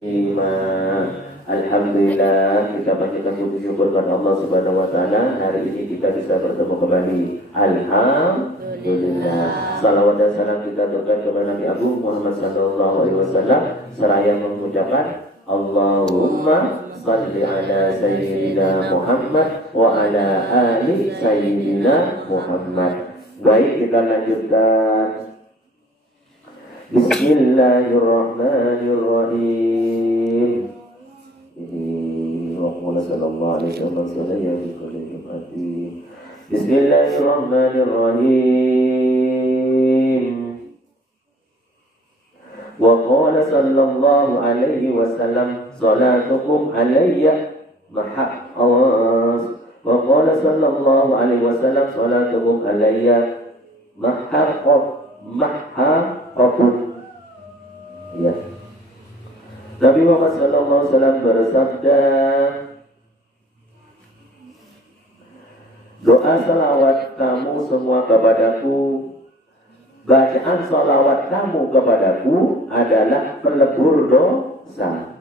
Alhamdulillah, kita panjatkan puji syukur kepada Allah Subhanahu wa taala. Hari ini kita bisa bertemu kembali. Alhamdulillah. Salawat dan salam kita aturkan kepada Nabi Agung Muhammad sallallahu alaihi wasallam seraya mengucapkan Allahumma salli ala sayyidina Muhammad wa ala ali sayyidina Muhammad. Baik, kita lanjutkan. Bismillahirrahmanirrahim. Ini Rasulullah sallallahu alaihi wasallam yang dikasihi. Bismillahirrahmanirrahim. Wa qala sallallahu alaihi wasallam salatukum alayya mahaqqas. Wa qala sallallahu alaihi wasallam salatukum alayya mahaqqas. Ya. Nabi Muhammad SAW bersabda, doa salawat kamu semua kepadaku, bacaan salawat kamu kepadaku adalah pelebur dosa.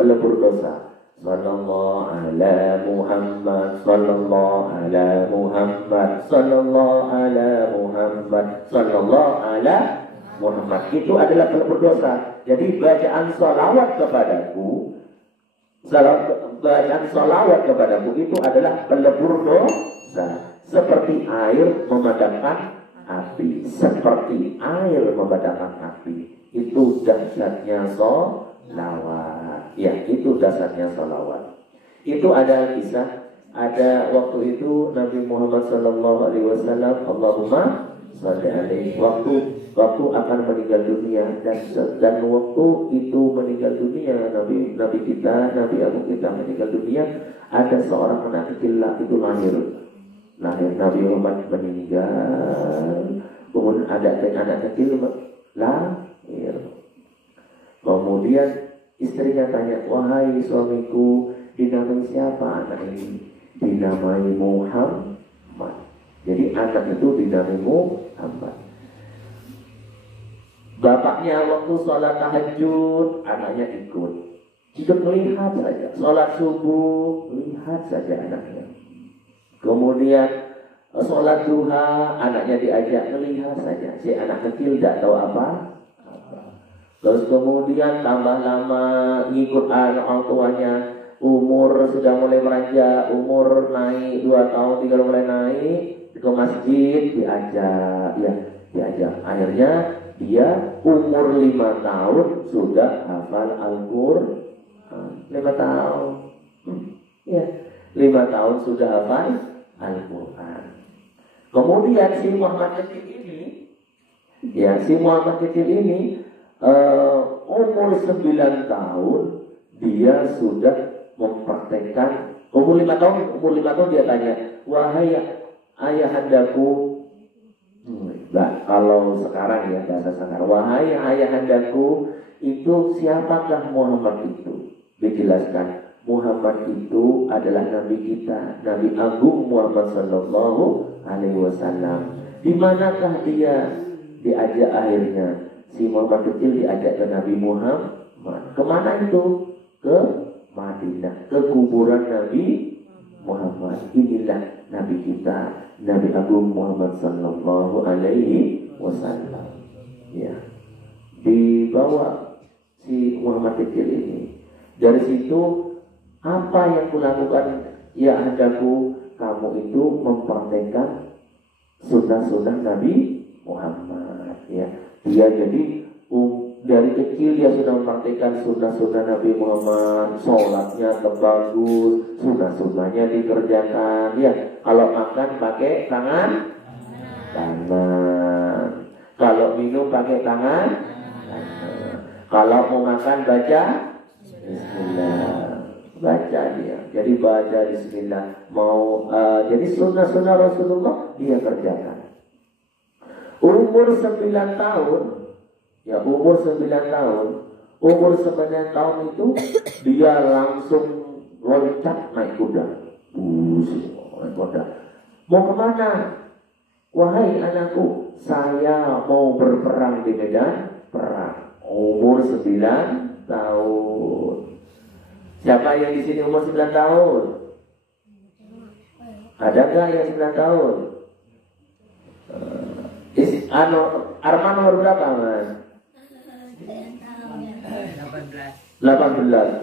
Pelebur dosa. Sallallahu ala Muhammad, sallallahu ala Muhammad, sallallahu ala Muhammad, sallallahu ala Muhammad. Itu adalah pelebur dosa. Jadi bacaan salawat kepadaku, bacaan salawat kepadaku itu adalah pelebur dosa. Seperti air memadamkan api. Seperti air memadamkan api. Itu dahsyatnya salawat. Ya, itu dasarnya salawat. Itu ada kisah. Ada waktu itu Nabi Muhammad sallallahu alaihi wasallam, Allahumma shalli alaihi, waktu akan meninggal dunia, dan waktu itu meninggal dunia Nabi kita, Nabi Agung kita meninggal dunia, ada seorang anak kecil itu lahir Nabi Muhammad meninggal, kemudian ada anak kecil lahir. Kemudian istrinya tanya, wahai suamiku, dinamai siapa anak ini? Dinamai Muhammad. Jadi anak itu dinamai Muhammad. Bapaknya waktu sholat tahajud, anaknya ikut. Melihat saja. Sholat subuh, lihat saja anaknya. Kemudian sholat duha, anaknya diajak, melihat saja. Si anak kecil tidak tahu apa. Terus kemudian tambah lama ngikut orang tuanya, umur sudah mulai beranjak, umur naik 2 tahun 3 mulai naik, ke masjid diajak. Akhirnya dia umur 5 tahun sudah hafal Al-Qur'an. 5 tahun. 5 tahun sudah hafal Al-Qur'an. Kemudian si Muhammad kecil ini umur 9 tahun dia sudah mempraktekkan. Umur 5 tahun dia tanya, wahai ayahandaku, kalau sekarang ya bahasa sekarang, wahai ayahandaku, itu siapakah Muhammad itu? Dijelaskan, Muhammad itu adalah Nabi kita, Nabi Agung Muhammad sallallahu alaihi wasallam. Di manakah dia diajak akhirnya? Si Muhammad kecil diajak ke Nabi Muhammad. Kemana itu? Ke Madinah, ke kuburan Nabi Muhammad. Inilah Nabi kita, Nabi Agung Muhammad sallallahu alaihi wasallam. Ya. Dibawa si Muhammad kecil ini. Dari situ apa yang kulakukan? Ya adaku, kamu itu mempraktekkan sunnah-sunnah Nabi Muhammad. Ya. Dia jadi dari kecil dia sudah mempraktikkan sunnah-sunnah Nabi Muhammad. Sholatnya terbagus, sunnah-sunnahnya dikerjakan. Ya, kalau makan pakai tangan kanan, kalau minum pakai tangan kanan, kalau mau makan baca Bismillah, baca dia. Jadi baca Bismillah. Jadi sunnah-sunnah Rasulullah dia kerjakan. Umur 9 tahun, ya umur 9 tahun itu dia langsung loncat naik kuda. Naik kuda. Mau kemana? Wahai anakku, saya mau berperang di medan perang. Umur 9 tahun. Siapa yang di sini umur 9 tahun? Ada nggak yang 9 tahun? Arman umur berapa, Mas? 18.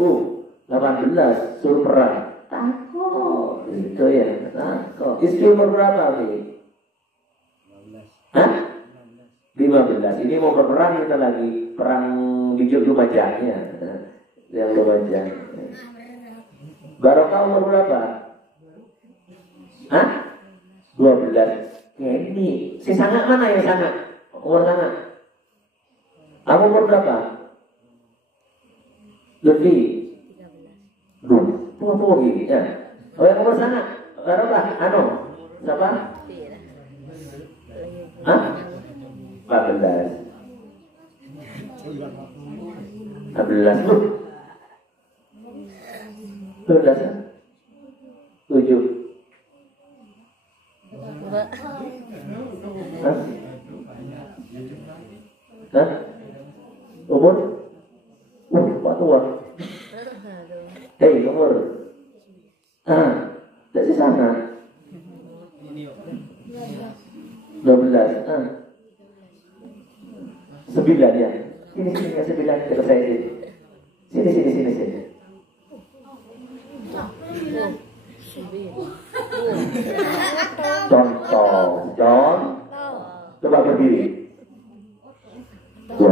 18 suruh perang. Takut. Itu ya, takut. Istri umur berapa, Bi? 15. 15. Ini mau berperang kita lagi. Perang di Lumajangnya. Yang Lumajang. Barokah umur berapa? 12. Ini si sangat mana yang sangat? Umur sangat. Kamu umur berapa? Lebih. Tua gini ya. Oh yang umur sangat. Barokah. Siapa? 14. 14. 7. Umur? Pak tua. Hei, umur. Dari sana. 12. 9 ya. Sini 9 dekat saya sini. Sini. Contoh. Coba berdiri. Ya.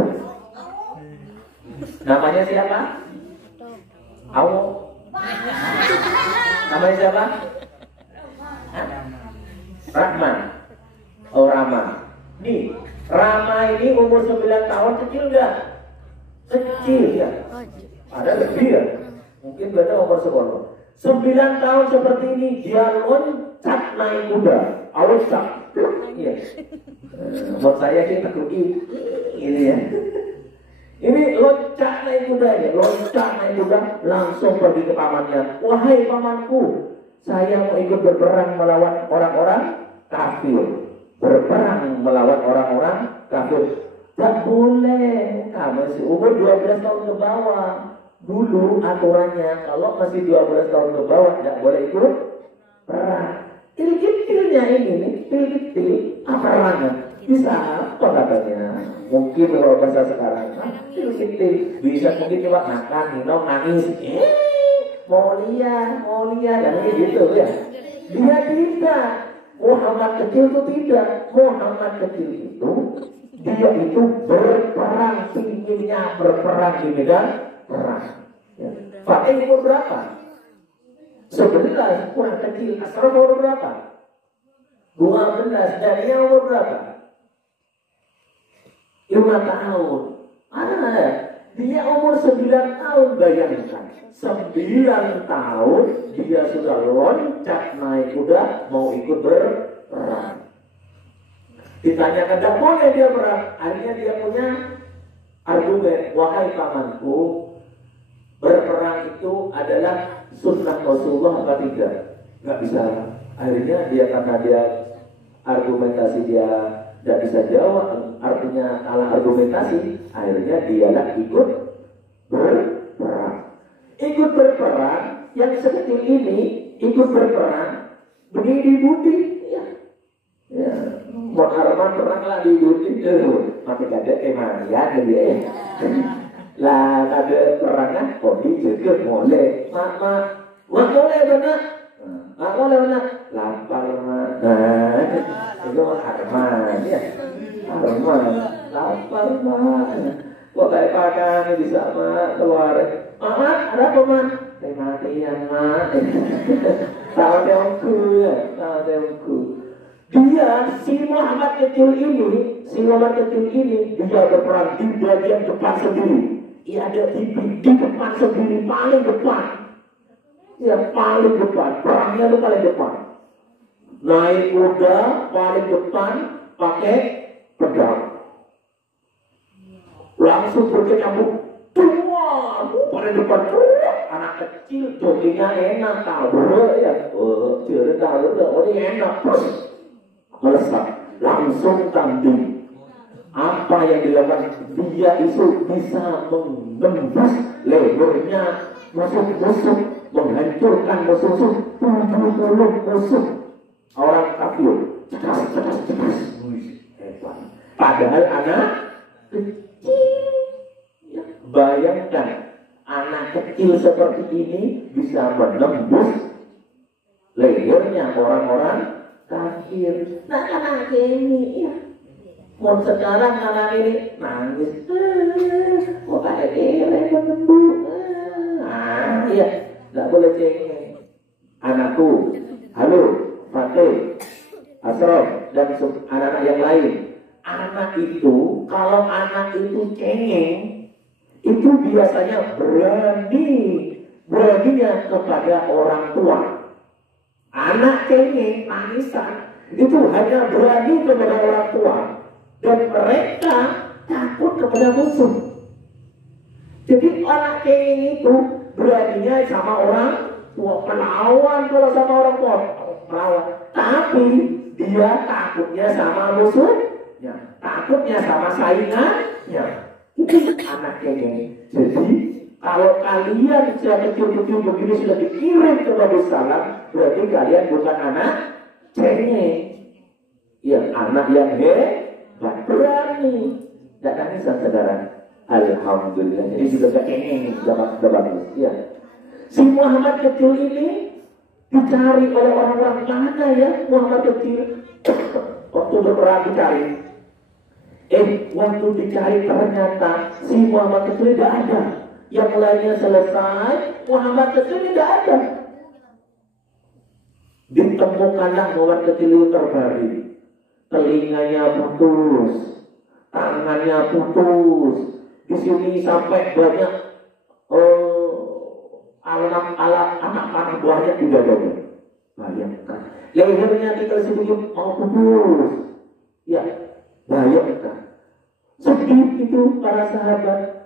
Namanya siapa? Awo. Namanya siapa? Rahman. Oh, Rama. Nih, Rama ini umur 9 tahun kecil enggak? Kecil ya. Ada lebih ya. Mungkin beda umur sekolah. 9 tahun seperti ini dia loncat naik kuda. Loncat. Iya. Buat saya sih takut ini ya. Ini loncat naik kuda ya. Loncat naik kuda langsung pergi ke pamannya. Wahai pamanku, saya mau ikut berperang melawan orang-orang kafir. Berperang melawan orang-orang kafir. Tak boleh. Kamu masih umur 12 tahun ke bawah. Dulu aturannya kalau masih 12 tahun ke bawah tidak boleh ikut perang. Kecil-kecilnya ini nih, kecil-kecil apa perangan? Bisa apa katanya? Mungkin kalau bahasa sekarang, kecil-kecil bisa mungkin coba makan, minum, nangis. Mau lihat, dan gitu ya. Dia tidak. Muhammad kecil itu tidak. Muhammad kecil itu dia itu berperang, inginnya berperang di medan perang. Ya. Fakih umur berapa? 11, kurang kecil. Asraf umur berapa? 12. Dan dia umur berapa? 5 tahun. Dia umur 9 tahun, bayangkan. 9 tahun dia sudah loncat naik kuda mau ikut berperang. Ditanyakan tidak boleh dia perang. Akhirnya dia punya argumen, wahai pamanku, berperang itu adalah sunnah Rasulullah apa tidak? Nggak bisa. Akhirnya dia karena dia argumentasi dia tidak bisa jawab, artinya kalah argumentasi, akhirnya dialah ikut berperang. Ikut berperang yang sekecil ini ikut berperang begini budi ya. Ya, mau Arman perang lah di budi itu, makin ada emangnya dia. Lah ada perangan kok juga boleh. Mama, wah boleh benar. Boleh benar. Lapar mah. Itu Arman ya. Arman, lapar mah. Kok kayak pakai bisa mah keluar. Mama, ada apa mah? Matian mah. Tahu demku ya, tahu demku. Dia si Muhammad kecil ini dia berperang di bagian depan sendiri. Ia ada di depan sendiri, paling depan. Ya paling depan, perangnya itu paling depan. Naik kuda paling depan, pakai pedang. Langsung berkecamuk. Paling depan anak kecil joggingnya enak, tahu ya. Jadi tahu ini enak. Melesat, langsung tanding. Apa yang dilakukan? Dia itu bisa menembus lehernya musuh-musuh, menghancurkan musuh-musuh, 70 musuh orang kafir. Cekas. Hebat. Padahal anak kecil. Ya, bayangkan anak kecil seperti ini bisa menembus lehernya orang-orang kafir. Nah, anak ini ya. Mau sekarang anak ini nangis. Kok kayak gini menembus. Iya, nggak boleh cengeng. Anakku, halo, Fatih, Asrof, dan anak-anak yang lain. Anak itu, kalau anak itu cengeng, itu biasanya beraninya kepada orang tua. Anak cengeng, tangisan, itu hanya berani kepada orang tua. Dan mereka takut kepada musuh. Jadi anak cengeng itu beraninya sama orang tua, melawan kalau sama orang tua, melawan. Tapi dia takutnya sama musuhnya, takutnya sama saingannya. Itu anak cengeng. Jadi kalau kalian sudah kecil-kecil begini sudah dikirim ke Babus Salam, berarti kalian bukan anak cengeng. Ya, anak yang hebat, berani. Tidak nangis saudara. Alhamdulillah. Jadi sudah cengeng, sudah bagus. Ya. Si Muhammad kecil ini dicari oleh orang-orang mana ya Muhammad kecil? Waktu berperang dicari. Waktu dicari ternyata si Muhammad kecil tidak ada. Yang lainnya selesai, Muhammad kecil tidak ada. Ditemukanlah Muhammad kecil itu terbaring. Telinganya putus, tangannya putus. Di sini sampai banyak anak panah buahnya tidak ada. Bayangkan. Lehernya tinggal sedikit mau putus. Ya, bayangkan. Sedih itu para sahabat.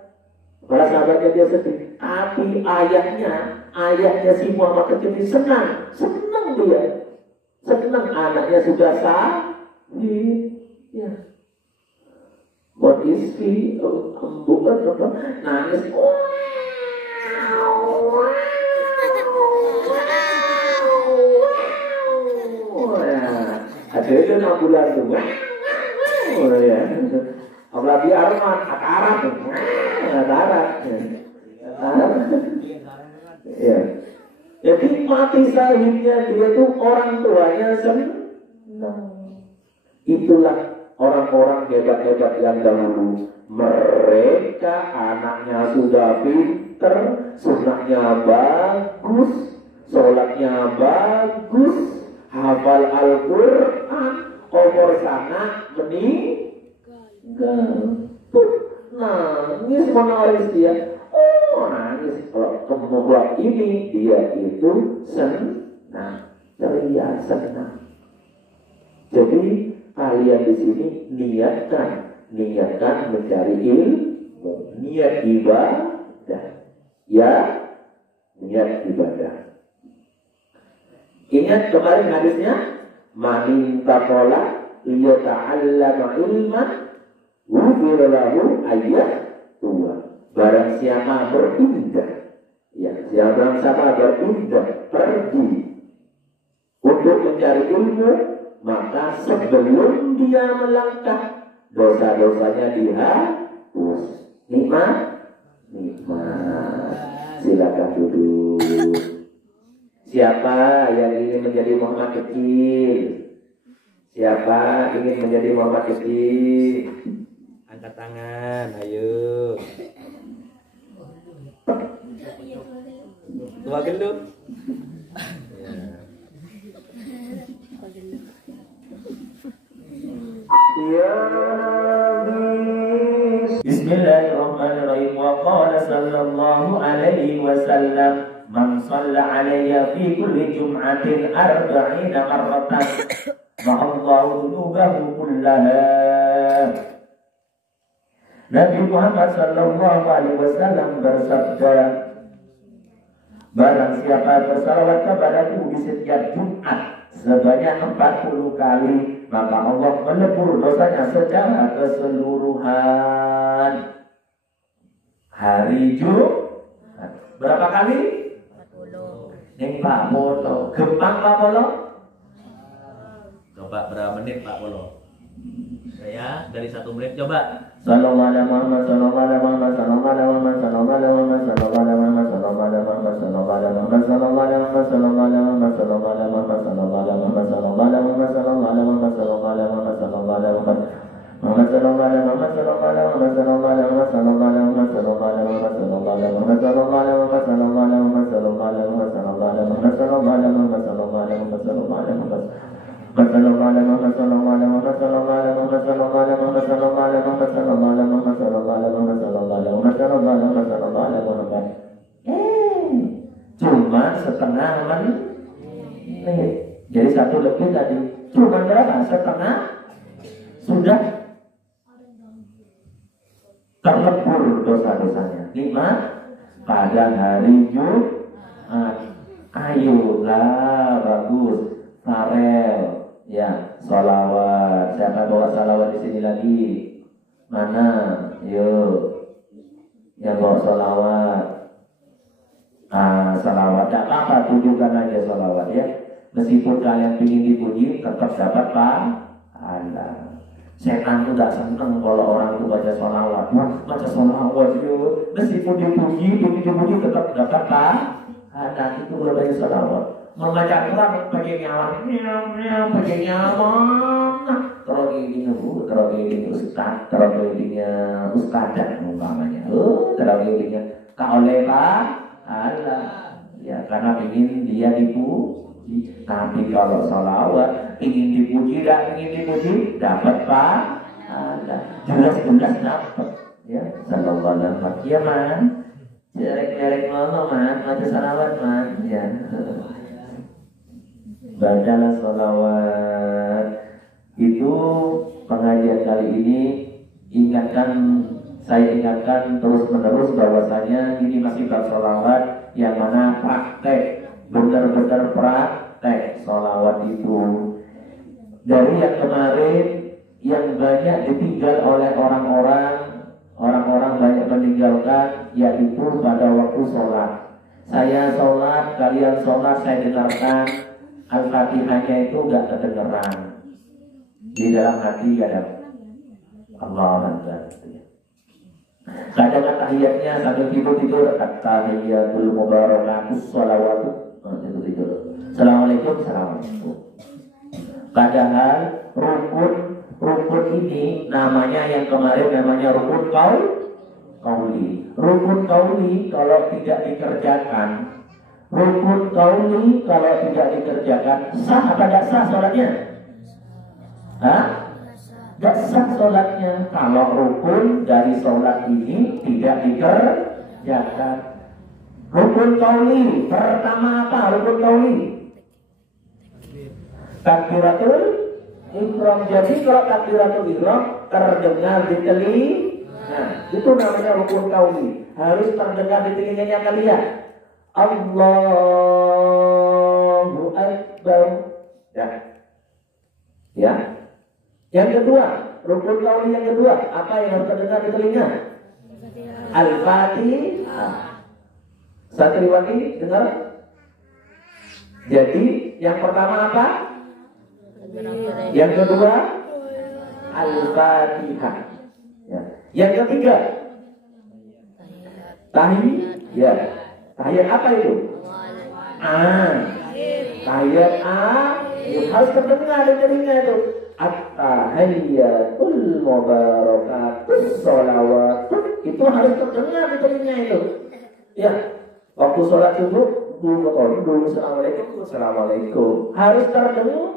Para sahabatnya dia sedih. Tapi ayahnya si Muhammad kecil ini senang dia. Senang anaknya sudah sakit. Ya. What is he? Bukan nangis. Ada itu 6 bulan tuh. Ya. Apalagi Arman, akarat. Ya. Jadi mati sahihnya dia tuh orang tuanya senang. Itulah orang-orang hebat-hebat yang dahulu. Mereka anaknya sudah pinter, sunahnya bagus, sholatnya bagus, hafal Al-Quran, umur sana meninggal. Nangis menangis dia. Nangis. Kalau kemudian ini dia itu senang, ceria, senang. Jadi kalian di sini niatkan mencari ilmu, niat ibadah, ya, niat ibadah. Ingat kemarin hadisnya, man taqala liyata'allama ilman ghufira lahu ayyatuwa. Barang siapa berpindah, ya, siapa berpindah pergi untuk mencari ilmu, maka sebelum dia melangkah dosa-dosanya dihapus. Nikmat. Silakan duduk. Siapa yang ingin menjadi Muhammad kecil? Siapa ingin menjadi Muhammad kecil? Angkat tangan, ayo. Tua gendut. Bismillahirrahmanirrahim. Wa qala sallallahu alaihi wasallam, man shalla alayya fi kulli jum'atin 40 marratan ma'allahu dhunubahu kullaha. Nabi Muhammad sallallahu alaihi wasallam bersabda, barang siapa bersalawat kepadaku di setiap Jumat sebanyak 40 kali, maka Allah melebur dosanya secara keseluruhan. Hari Jumat. Berapa kali? 40. Yang 40. Gempang 40? Coba berapa menit Pak Polo? Saya dari 1 menit coba. Sallallahu alaihi Muhammad, sallallahu alaihi Muhammad, sallallahu alaihi Muhammad, sallallahu alaihi Muhammad, sallallahu alaihi Muhammad, sallallahu alaihi Muhammad, sallallahu alaihi Muhammad, sallallahu alaihi Muhammad, sallallahu alaihi Muhammad, sallallahu alaihi Muhammad, sallallahu alaihi Muhammad, sallallahu alaihi Muhammad, sallallahu alaihi Muhammad, sallallahu alaihi Muhammad, sallallahu alaihi Muhammad. Muhammad sallallahu alaihi Muhammad, sallallahu alaihi Muhammad, sallallahu alaihi Muhammad, sallallahu alaihi Muhammad, sallallahu alaihi Muhammad, sallallahu alaihi Muhammad, sallallahu alaihi Muhammad, sallallahu alaihi Muhammad, sallallahu alaihi Muhammad, sallallahu alaihi Muhammad, sallallahu alaihi Muhammad, sallallahu alaihi Muhammad, sallallahu alaihi Muhammad. Sallallahu alaihi Muhammad, sallallahu alaihi Muhammad, sallallahu alaihi Muhammad, sallallahu alaihi Muhammad, sallallahu alaihi Muhammad, sallallahu alaihi Muhammad, sallallahu alaihi Muhammad, sallallahu alaihi Muhammad, sallallahu alaihi Muhammad, sallallahu alaihi Muhammad. Cuma setengah menit. Jadi 1 lebih tadi. Cuma berapa? Setengah. Sudah terlebur dosa-dosanya. 5 pada hari Jumat. Ayolah, bagus. Farel, ya, sholawat. Siapa bawa sholawat di sini lagi? Mana? Yuk, yang bawa sholawat. Sholawat. Tidak apa-apa, tunjukkan aja sholawat ya. Meskipun kalian ingin dipuji, tetap dapat pahala. Setan itu tidak senang kalau orang itu baca sholawat. Baca sholawat yuk. Meskipun dipuji, tetap dapat pahala. Itu berbagai sholawat. Membaca Quran pakai nyawa, pakai nyawa. Kalau ini ustaz, kalau ini ustadzah umpamanya. Kalau ini kau lelah, Allah. Ya karena ingin dia dipuji. Tapi kalau sholawat ingin dipuji, tidak ingin dipuji, dapat pahala. Jelas dapat. Ya, sallallahu alaihi wasallam. Ya man, jelek ngomong man, baca sholawat man. Ya. Bacalah sholawat. Itu pengajian kali ini saya ingatkan terus menerus bahwasanya ini masih bab sholawat yang mana praktek, benar-benar praktek sholawat itu. Dari yang kemarin yang banyak ditinggal oleh orang-orang banyak meninggalkan, yaitu pada waktu sholat. Saya sholat, kalian sholat, saya dengarkan Al-Fatihahnya itu enggak kedengeran. Di dalam hati ada Allah Akbar. Kadang tahiyatnya sambil tidur at-tahiyatul mubarakatus shalawatu. Tidur. Assalamualaikum, assalamualaikum. Padahal rukun ini namanya yang kemarin namanya rukun qauli. Rukun qauli kalau tidak dikerjakan, sah apa tidak sah sholatnya? Tidak sah sholatnya kalau rukun dari sholat ini tidak dikerjakan. Rukun qauli pertama apa? Rukun qauli takbiratul ihram. Jadi kalau takbiratul ihram terdengar di telinga, itu namanya rukun qauli. Harus terdengar di telinganya kalian. Allahu Akbar. Ya. Yang kedua, rukun qauli yang kedua, apa yang harus terdengar di telinga? Al-Fatihah. Santriwati dengar? Jadi yang pertama apa? Yang kedua Al-Fatihah. Ya. Yang ketiga tahiyat. Tahiyat apa itu? Tahiyat harus terdengar di telinga itu. At-tahiyyatul mubarakatus sholawat. Itu harus terdengar di telinga itu. Ya. Waktu sholat subuh dulu assalamualaikum. Harus terdengar.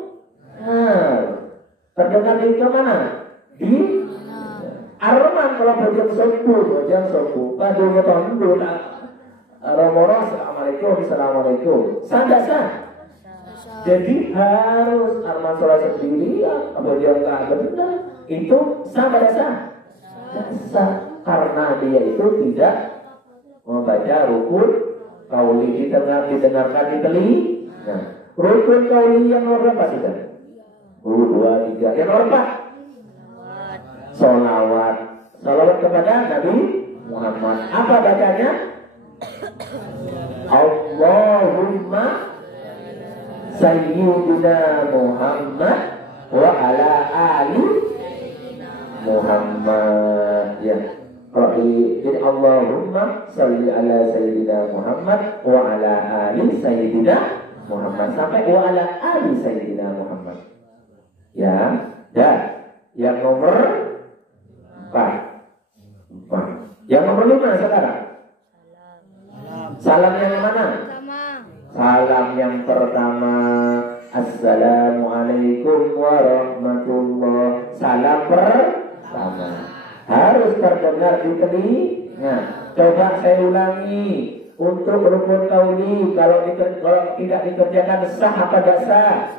Terdengar di mana? Di Ar-Rahman kalau bajang subuh. Pada dulu Romono assalamualaikum. Sah. Jadi harus Arman sholat sendiri, apa dia nggak benar? Itu sah pada sah. Karena dia itu tidak membaca rukun qauli, didengarkan di telinga. Rukun qauli yang nomor berapa sudah? 2, 3. Yang nomor 4. Sholawat kepada Nabi Muhammad. Apa bacanya? Sayyidina Muhammad wa ala ali Muhammad. Ya. Jadi Allahumma salli ala Sayyidina Muhammad wa ala ali Sayyidina Muhammad sampai wa ala ali Sayyidina Muhammad. Ya, dan yang nomor 4. Yang nomor 5 sekarang. Salam yang mana? Salam yang pertama. Assalamualaikum warahmatullahi. Salam pertama harus terdengar di telinga. Coba saya ulangi untuk rukun qauli. Kalau tidak dikerjakan sah apa tidak sah?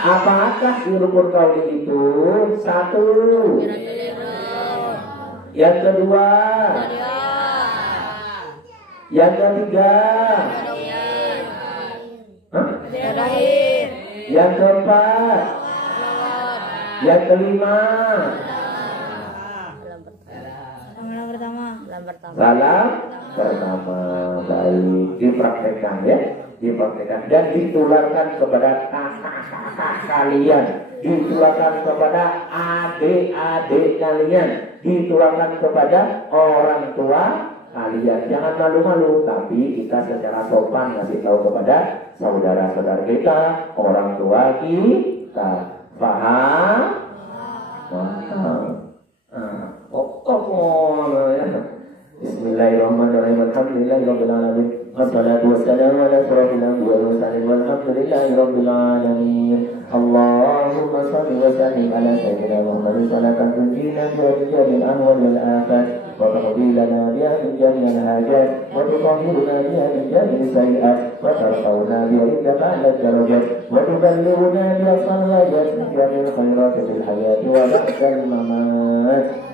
Apakah di rukun qauli itu? 1. Yang kedua. Yang ketiga. Yang keempat. Yang kelima. Salam pertama. Baik, dipraktekkan ya, dipraktekkan dan ditularkan kepada kakak-kakak kalian, ditularkan kepada adik-adik kalian, ditularkan kepada orang tua kalian. Jangan malu-malu, tapi kita secara sopan ngasih tahu kepada saudara-saudara kita, orang tua kita. Paham? Bismillahirrahmanirrahim. Alhamdulillahirabbil alamin. Wassalatu wassalamu ala asyrofil anbiya'i wal mursalin. Walhamdulillahirabbil alamin. Allahumma shalli wa sallim ala sayyidina Muhammadin salatan tunjina biha min jami'il ahwali wal afat wa taqdi lana biha min jami'il hajat wa tutahhiruna biha min jami'is sayyi'at wa tarfa'una biha indaka a'la darajat wa tuballighuna biha salawat min jami'il khairat fil hayati wa ba'dal mamat.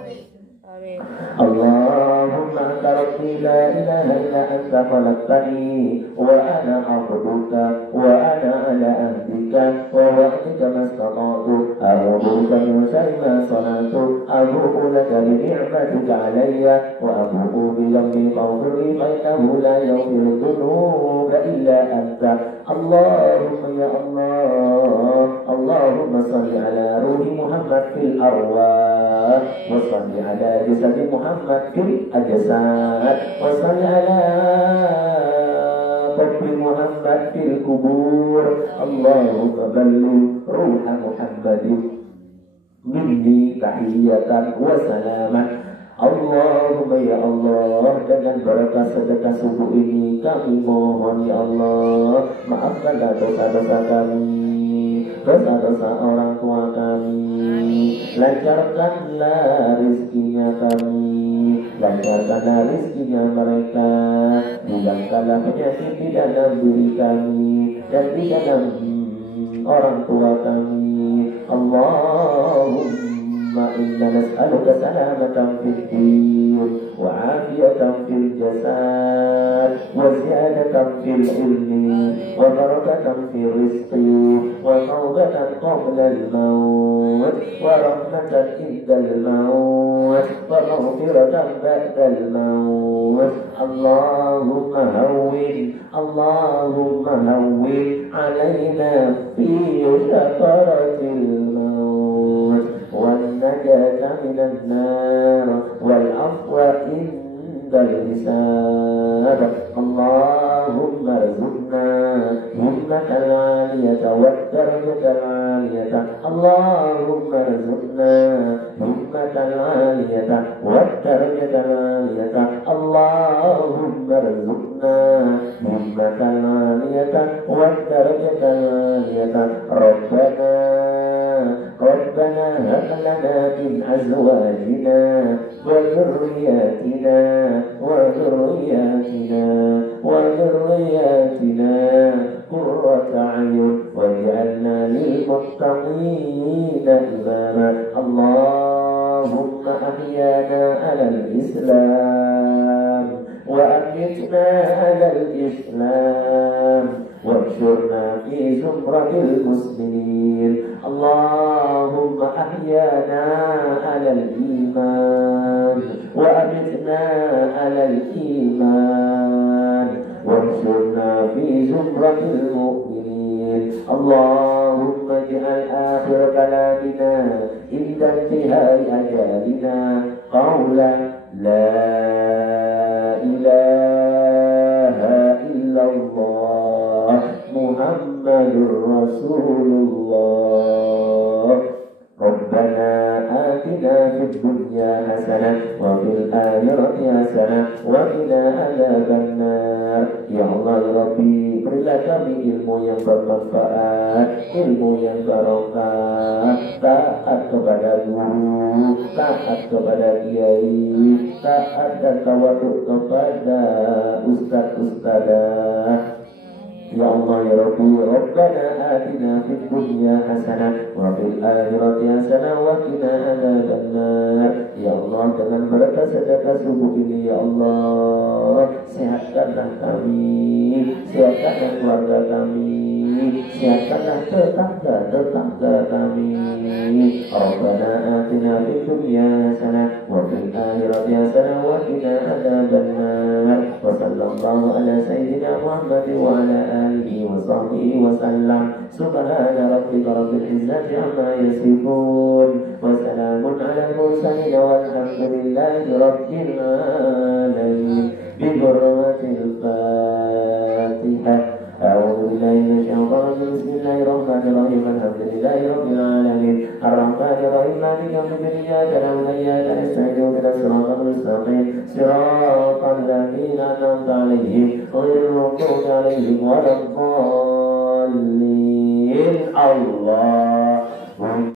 Allahumma anta rabbi la ilaha illa anta khalaqtani wa ana 'abduka wa ana 'ala ahdika wa wa'dika mastata'tu a'udzu bika min sharri ma sana'tu abu'u laka bi ni'matika 'alayya wa abu'u bi dhanbi faghfir li fa innahu la yaghfiru dhunuba illa anta. Allahumma ya Allah, Allahumma salli ala ruhi Muhammad fil arwah wa salli ala jasadi Muhammad fil ajsad wa salli ala qabri Muhammad fil kubur. Allahumma balligh ruha Muhammadin minni tahiyatan wa salaman. Allahumma ya Allah, dengan berkah sedekah subuh ini kami mohon ya Allah, maafkanlah dosa-dosa kami, dosa-dosa orang tua kami, lancarkanlah rizkinya kami, lancarkanlah rizkinya mereka, hilangkanlah penyakit di dalam diri kami dan di dalam orang tua kami. Allahumma inna nas'aluka salamatan fid din wa 'afiyatan fil jasad wa ziyadatan fil ilmi wa barakatan fil rizqi wa tawbatan qabla al-maut wa rahmatan inda al-maut wa maghfiratan ba'da al-maut. Allahumma hawwin alaina fi sakaratil maut والنجاة من النار والعفو عند الحساب. اللهم ارزقنا همة العالية والدرجة العالية. اللهم ارزقنا همة العالية والدرجة العالية. اللهم ارزقنا همة العالية والدرجة العالية. ربنا هب لنا من أزواجنا وذرياتنا قرة أعين واجعلنا للمتقين إماما. اللهم أحيانا على الإسلام وأمتنا على الإسلام واحشرنا في زمرة المسلمين. اللهم أحيانا على الإيمان وأمتنا على الإيمان واحشرنا في زمرة المؤمنين. اللهم اجعل آخر كلامنا عند انتهاء أجالنا قولا لا إله إلا الله محمد رسول الله. ربنا آتنا في الدنيا حسنة وفي الآخرة حسنة وقنا عذاب النار. Ya Allah ya Rabbi, berilah kami ilmu yang bermanfaat, ilmu yang barokah, taat kepada guru, taat kepada kiai, taat dan tawaduk kepada ustaz-ustazah. Ya Allah ya Rabbi, Rabbana atina fid dunya hasanah wa fil akhirati hasanah wa qina adzabannar. Ya Allah, dengan berkat sedekah subuh ini ya Allah, sehatkanlah kami, sehatkanlah keluarga kami, sehatkanlah tetangga kami. Rabbana atina fid dunya hasanah wa fil akhirati hasanah wa qina adzabannar. Wa sallallahu ala sayyidina Muhammad wa ala alihi wa sahbihi wa sallam. Subhana rabbika rabbil izzati amma yasifun wa salamun ala al-mursalin walhamdulillahi rabbil alamin. Bi hurmatil Fatihah. A'udzu billahi minasy syaithanir rajim. Bismillahirrahmanirrahim. Alhamdulillahi rabbil alamin. Ar-rahmanir rahim. Maliki yaumiddin. Iyyaka na'budu wa iyyaka nasta'in. Ihdinas siratal mustaqim. Siratal ladzina an'amta 'alaihim ghairil maghdubi 'alaihim waladdallin. Allah